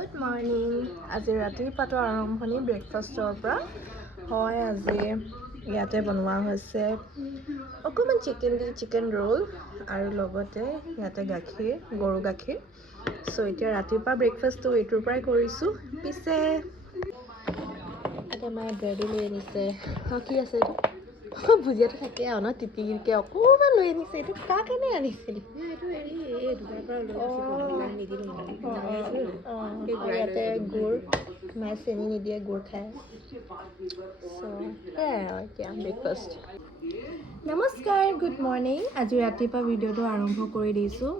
Good morning. আজি ৰাতিপুৱাটো আৰম্ভণি ব্ৰেকফাষ্টৰ পৰা হয়। আজি ইয়াতে বনোৱা হৈছে অকণমান চিকেন ৰোল আৰু লগতে ইয়াতে গাখীৰ, গৰু গাখীৰ। চ' এতিয়া ৰাতিপুৱা ব্ৰেকফাষ্টটো এইটোৰ পৰাই কৰিছোঁ। পিছে এতিয়া মায়ে ব্ৰেডো লৈ আনিছে। কি আছে এইটো? ভুজিয়াটো থাকে আৰু ন, টিপিকে অকণমান লৈ আনিছে। এইটো কাৰ কাৰণে আনিছিল? ইয়াতে গুড়, মায়ে চেনি নিদিয়ে, গুড় খায়। সেয়াই আৰু এতিয়া ব্ৰেকফাষ্ট। নমস্কাৰ, গুড মৰ্ণিং। আজি ৰাতিপুৱা ভিডিঅ'টো আৰম্ভ কৰি দিছোঁ।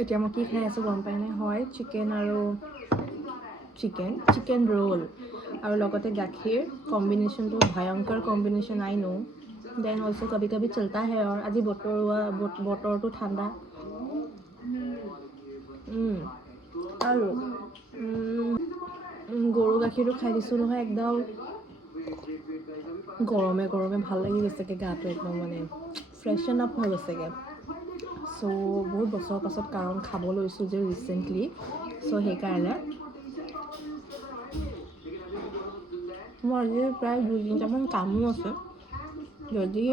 এতিয়া মই কি খাই আছোঁ গম পাই নে? হয়, চিকেন আৰু চিকেন ৰোল আৰু লগতে গাখীৰ। কম্বিনেশ্যনটো ভয়ংকৰ combination, I know. Then also' কবি কবি চলতা হে। আৰু আজি বতৰটো ঠাণ্ডা আৰু গৰু গাখীৰটো খাই দিছোঁ নহয়, একদম গৰমে ভাল লাগি গৈছেগৈ গাটো, একদম মানে ফ্ৰেছন আপ হৈ গৈছেগৈ। চ' বহুত বছৰৰ পাছত কাৰণ খাব লৈছোঁ যে ৰিচেণ্টলি, চ' সেইকাৰণে মোৰ আজি প্ৰায় 2-3টামান কামো আছে। যদি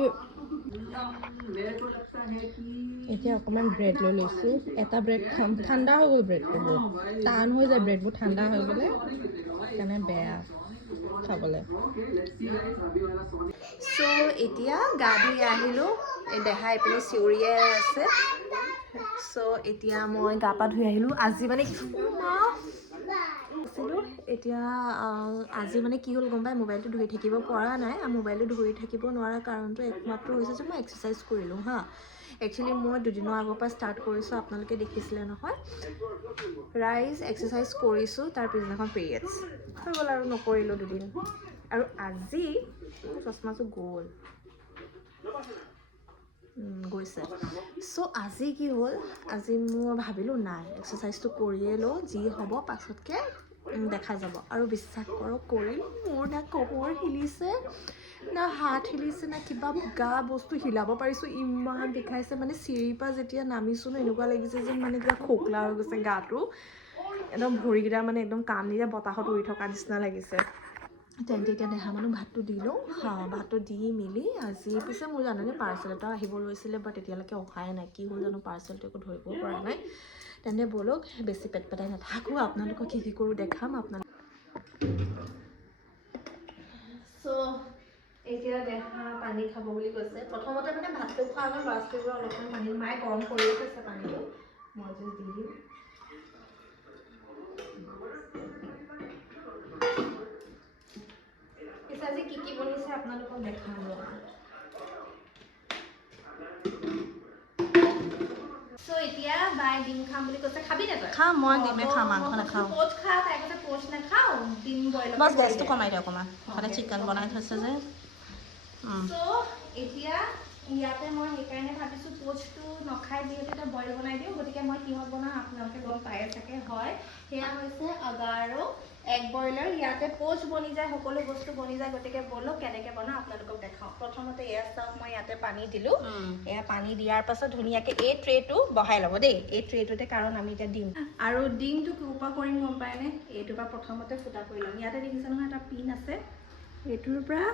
এতিয়া অকণমান ব্ৰেড লৈ লৈছোঁ। এটা ব্ৰেড খাম, ঠাণ্ডা হৈ গ'ল ব্ৰেডটো, বহুত টান হৈ যায় ব্ৰেডবোৰ ঠাণ্ডা হৈ গ'লে, সেইকাৰণে বেয়া খাবলৈ। চ' এতিয়া গা ধুই আহিলোঁ, এই দেহা এইপিনে চিঞৰিয়ে আছে। চ' এতিয়া মই গা পা ধুই আহিলোঁ। আজি মানে এতিয়া আজি মানে কি হ'ল গম পাই, মোবাইলটো ধৰি থাকিব পৰা নাই। মোবাইলটো ধৰি থাকিব নোৱাৰা কাৰণটো একমাত্ৰ হৈছে যে মই এক্সাৰচাইজ কৰিলোঁ হা। একচুৱেলি মই 2 দিনৰ আগৰ পৰা ষ্টাৰ্ট কৰিছোঁ, আপোনালোকে দেখিছিলে নহয়। ৰাইজ এক্সাৰচাইজ কৰিছোঁ, তাৰ পিছদিনাখন পিৰিয়ডছ হৈ গ'ল আৰু নকৰিলোঁ 2 দিন। আৰু আজি চশমাযোৰ গৈছে। চ' আজি কি হ'ল, আজি মই ভাবিলোঁ নাই, এক্সাৰচাইজটো কৰিয়ে লওঁ, যি হ'ব পাছতকৈ দেখা যাব। আৰু বিশ্বাস কৰক, কৰিলোঁ। মোৰ না কোমৰ হিলিছে, না হাত হিলিছে, না কিবা গা বস্তু হিলাব পাৰিছোঁ। ইমান বিষাইছে মানে, চিৰিৰ পৰা যেতিয়া নামিছোঁ ন, এনেকুৱা লাগিছে যেন মানে কিবা খোকলা হৈ গৈছে গাটো। একদম ভৰিকেইটা মানে একদম কাম নিদিয়া বতাহত উৰি থকা নিচিনা লাগিছে। তেন্তে এতিয়া দেহা মানুহ ভাতটো দি লওঁ। ভাতটো দি মেলি আজি পিছে মোৰ জানেনে পাৰ্চেল এটা আহিব লৈছিলে, বাট এতিয়ালৈকে অহাই নাই। কি হ'ল জানো, পাৰ্চেলটো একো ধৰিব পৰা নাই। তেন্তে ব'লক বেছি পেটপেটাই নাথাকোঁ, আপোনালোকক কি কৰোঁ দেখাম আপোনালোক। চ' এতিয়া দেহা পানী খাব বুলি কৈছে। প্ৰথমতে মানে ভাতটো খোৱা আগত ল'ৰা ছোৱালীবোৰে অলপমান পানী, মায়ে গৰম কৰিয়ে থৈছে পানীটো, মই যে দি দিম। পিছে আজি কি বনিছে আপোনালোকক দেখাম ৰ'বা। চ' এতিয়া বাই ডিম খাম বুলি কৈছে। খাবি নে তই? খাম, মই ডিমে খাম, মাংস নাখাওঁ। পোচ খা, তাই কৈছে পোচ নাখাওঁ, ডিম বইল। বাছ গেছটো কমাই দিয়ক অকণমান, সদায় চিকেন বনাই থৈছে যে। চ' এতিয়া ইয়াতে মই সেইকাৰণে ভাবিছোঁ পোচটো নখাই যিহেতু এতিয়া বইল বনাই দিওঁ, গতিকে মই কিহত বনাওঁ আপোনালোকে গম পায়ে চাগে। হয়, সেয়া হৈছে আগাৰো এগ বইলাৰ। ইয়াতে পোচ বনি যায়, সকলো বস্তু বনি যায়। গতিকে ব'লক কেনেকৈ বনাওঁ আপোনালোকক দেখাওঁ। প্ৰথমতে এয়া চাওক, মই ইয়াতে পানী দিলোঁ। এয়া পানী দিয়াৰ পাছত ধুনীয়াকৈ এই ট্ৰেটো বহাই ল'ব দেই। এই ট্ৰেটোতে, কাৰণ আমি এতিয়া দিম আৰু ডিমটো কোপা কৰিম গম পায়নে, এইটোৰ পৰা প্ৰথমতে ফুটা কৰি ল'ম। ইয়াতে দেখিছে নহয় এটা পিন আছে, এইটোৰ পৰা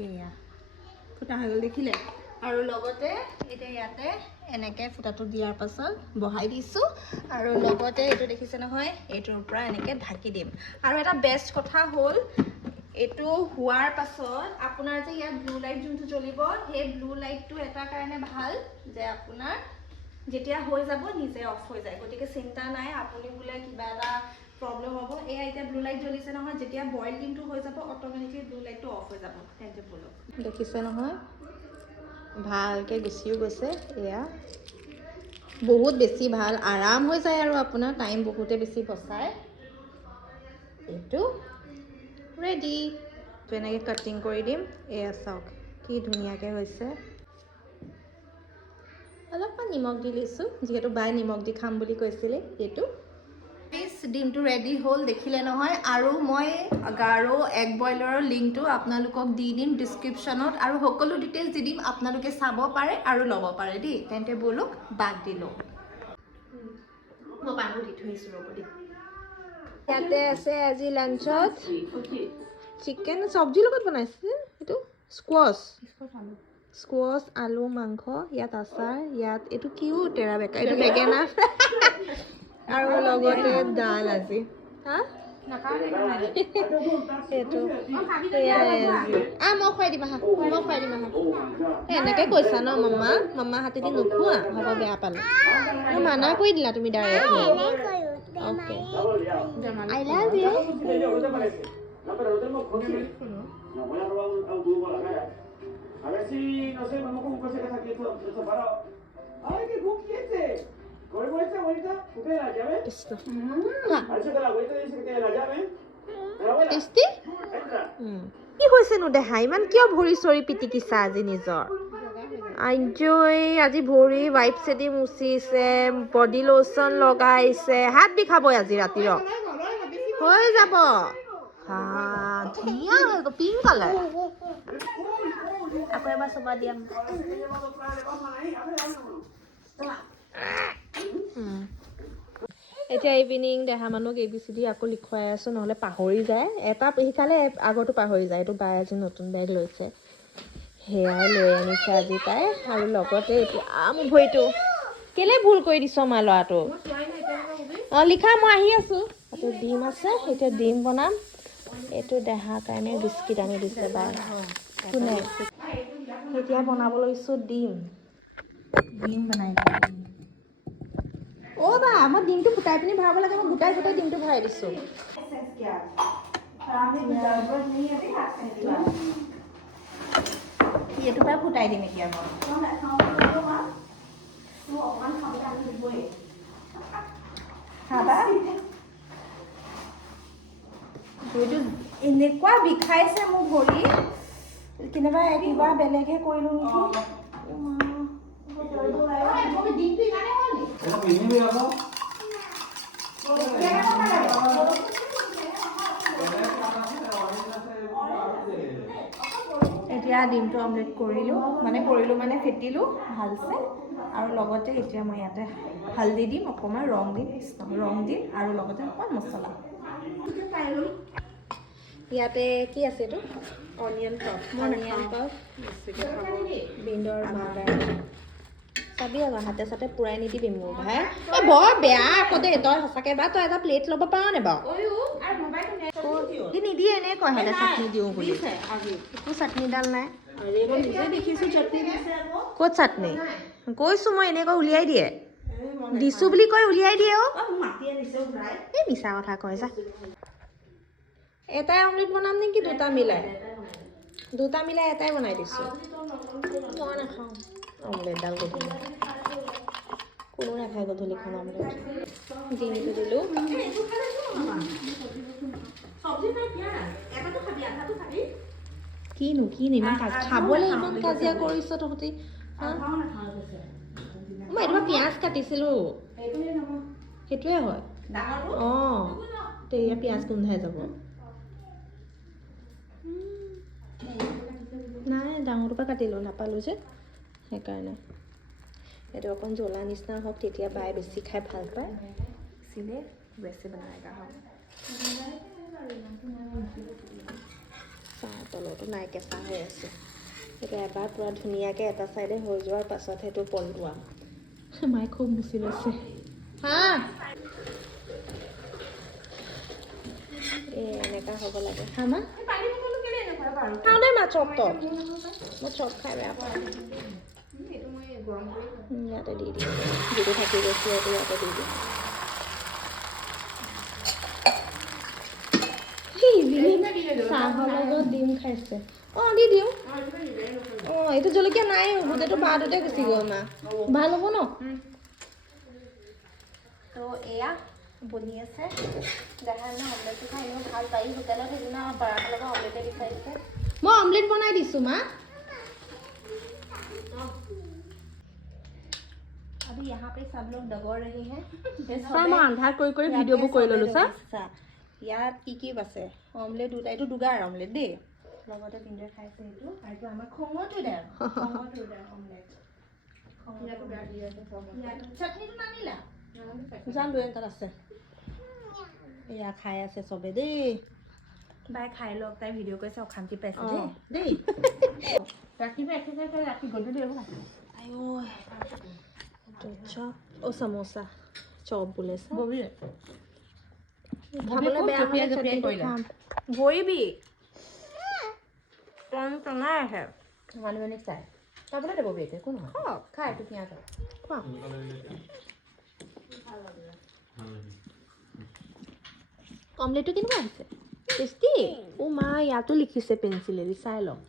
এয়া ফুটা হৈ গ'ল, দেখিলে? আৰু লগতে এতিয়া ইয়াতে এনেকৈ ফুটাটো দিয়াৰ পাছত বহাই দিছোঁ। আৰু লগতে এইটো দেখিছে নহয়, এইটোৰ পৰা এনেকৈ ঢাকি দিম। আৰু এটা বেষ্ট কথা হ'ল, এইটো হোৱাৰ পাছত আপোনাৰ যে ইয়াত ব্লু লাইট যোনটো জ্বলিব, সেই ব্লু লাইটটো এটা কাৰণে ভাল যে আপোনাৰ যেতিয়া হৈ যাব নিজে অফ হৈ যায়। গতিকে চিন্তা নাই আপুনি বোলে কিবা এটা প্ৰব্লেম হ'ব। এয়া এতিয়া ব্লু লাইট জ্বলিছে নহয়, যেতিয়া বইল ডিমটো হৈ যাব অট'মেটিকলি ব্লু লাইটটো অফ হৈ যাব। তেন্তে ব'লক, দেখিছে নহয় ভালকৈ গুচিও গৈছে। এয়া বহুত বেছি ভাল, আৰাম হৈ যায় আৰু আপোনাৰ টাইম বহুতে বেছি বচায়। এইটো ৰেডি। তো এনেকৈ কাটিং কৰি দিম। এয়া চাওক কি ধুনীয়াকৈ হৈছে। অলপমান নিমখ দি লৈছোঁ, যিহেতু বাই নিমখ দি খাম বুলি কৈছিলে। এইটো ডিমটো ৰেডি হ'ল, দেখিলে নহয়। আৰু মই গাৰো এগ বইলাৰৰ লিংকটো আপোনালোকক দি দিম ডিছক্ৰিপশ্যনত, আৰু সকলো ডিটেইলছ দি দিম, আপোনালোকে চাব পাৰে আৰু ল'ব পাৰে দেই। তেন্তে ব'লক বাদ দি লওঁ। মই পানী দি থৈছোঁ ৰ'ব দিম ইয়াতে আছে আজি লাঞ্চত চিকেন চব্জিৰ লগত বনাইছে এইটো স্কোৱাছ আলু মাংস ইয়াত আচাৰ ইয়াত এইটো কিও তেৰা বেকা এইটো বেগেনা আৰু লগতে দাল আজি হা সেইটো মই খুৱাই দিম আহা এনেকৈ কৈছা ন মামা হাতেদি নোখোৱা হ'ব বেয়া পালে মোক মানা কৰি দিলা তুমি direct okay I love you No, pero no tenemos coche. Nos voy a robar un autobús por la cara. A ver si, no sé, vamos con un coche que está aquí esto parado. ¡Ay, qué cookie este! ¿Cómo esta abuelita? ¿Tú tienes la llave? Ha dicho que la abuelita dice que tiene la llave. Tasty কি হৈছেনো দেহা ইমান কিয় ভৰি চৰি পিটিকিছা আজি নিজৰ আইজৈ আজি ভৰি ৱাইপ চেদি মুচিছে বডি লোচন লগাইছে হাত বিষাবই আজি ৰাতি হৈ যাব ধুনীয়া হৈ গ'ল পিংক কালাৰ আকৌ এবাৰ চবা দিয়াম এতিয়া ইভিনিং দেহা মানুহক ABCD আকৌ লিখুৱাই আছোঁ নহ'লে পাহৰি যায় এটা শিকালে আগতো পাহৰি যায় এইটো বাই আজি নতুন বেগ লৈছে সেয়াই লৈ আনিছে আজি তাই আৰু লগতে এতিয়া মোৰ ভৰিটো কেলে ভুল কৰি দিছ মা ল'ৰাটো অঁ লিখা মই আহি আছোঁ তাতে ডিম আছে এতিয়া ডিম বনাম এইটো দেহাৰ কাৰণে বিস্কিট আনি দিছে বাই কোনে এতিয়া বনাব লৈছোঁ ডিম বনাই অ' বা মই ডিমটো ফুটাই পিনি ভৰাব লাগে মই গোটাই ডিমটো ভৰাই দিছোঁ এইটো পৰা ফুটাই দিম এতিয়া খাবা ভৰিটো এনেকুৱা বিষাইছে মোৰ ভৰি কেনেবা কিবা বেলেগহে কৰিলোঁ নেকি এতিয়া ডিমটো অমলেট কৰিলোঁ মানে ফেটিলোঁ ভালছে আৰু লগতে এতিয়া মই ইয়াতে হালধি দিম অকণমান ৰং দিম আৰু লগতে অকণমান মছলা ইয়াতে কি আছে এইটো অনিয়ন টপ বিন্দৰ মাদাৰ চাবি আকৌ হাতে চাতে পুৰাই নিদিবি মোৰ ভাই বৰ বেয়া আকৌ দেই তই সঁচাকৈ বা তই এটা প্লেট ল'ব পাৰ নে বাৰু নিদিয়ে এনেই কয় হ'লে চাটনি দিওঁ বুলি একো চাটনিডাল নাই ক'ত চাটনি কৈছোঁ মই এনেকৈ উলিয়াই দিয়ে দিছোঁ বুলি কৈ উলিয়াই দিয়ে অ' এই মিছা কথা কয় যা এটাই অমলেট বনাম নেকি দুটা মিলাই এটাই বনাই দিছোঁ মই নাখাওঁ অমলেটডাল গধূলি কোনো নাখায় গধূলিখন অমলেট ডিমটো দিলোঁ কিনো ইমান খাবলৈ ইমান কাজিয়া কৰিছ তহঁতি মই এইটো পিঁয়াজ কাটিছিলোঁ সেইটোৱে হয় অঁ তেতিয়া পিঁয়াজ গোন্ধাই যাব নাই ডাঙৰটোৰ পৰা কাটিলোঁ নাপালোঁ যে সেইকাৰণে এইটো অকণ জ্বলা নিচিনা হওক তেতিয়া বাই বেছি খাই ভাল পায় চিনে বেছি বনাইগা হয় চাহ তলতো নাই কেঁচা হৈ আছে সেইটো এবাৰ পূৰা ধুনীয়াকৈ এটা চাইডে হৈ যোৱাৰ পাছত সেইটো পলটোৱা মায়ে খুব মুচি লৈছে হা এনেকুৱা হ'ব লাগে হা মা খাওঁ দে মা চপ মই চপ খাই বেয়া পাওঁ ইয়াতে দি দিম যিটো থাকি গৈছে সেইটো ইয়াতে দি দিম চাহৰ লগত ডিম খাইছে অঁ দি দিওঁ অঁ এইটো জলকীয়া নাই গোটেইটো বাৰটোতে গুচি গ'ল মা ভাল হ'ব ন তো এয়া বনি আছে দেখাই ন অমলেটটো খাই ইমান ভাল পাই হোটেলত সেইদিনা পৰাঠা লগত অমলেটে বিচাৰিছে মই অমলেট বনাই দিছোঁ মা अभी यहाँ पे सब लोग दगड़ रहे हैं मैं अंधार कोई वीडियो बुक कर ललो सा यार की আছে অমলেট দুটা এটো দুগাৰ অমলেট দে লগতে পিন্দে খাইছে এটো আৰু আমাৰ খঙটো দে অমলেট খঙটো বেয়া দি আছে চটনিটো নানিলা জান লৈ তাত আছে এয়া খাই আছে চবে দেই বাই খাই লওক তাই ভিডিঅ' কৰিছে অশান্তি পাইছে দেই ৰাতিপুৱা এক্সাৰচাইজ কৰি ৰাতি গধূলি এইবোৰ খাইছোঁ আইও চপ অ' চামোচা চপ বোলে ববি খাবলৈ বেয়া হ'লে চটনিটো খাম ভৰিবি টন টনাই আহে মানুহজনীক চাই খাবলৈ দে ববি একো নহয় খাই এইটো পিঁয়াজ খোৱা অমলেটটো কেনেকুৱা আহিছে টেষ্টি অ' মা ইয়াতো লিখিছে পেঞ্চিলেদি চাই লওঁ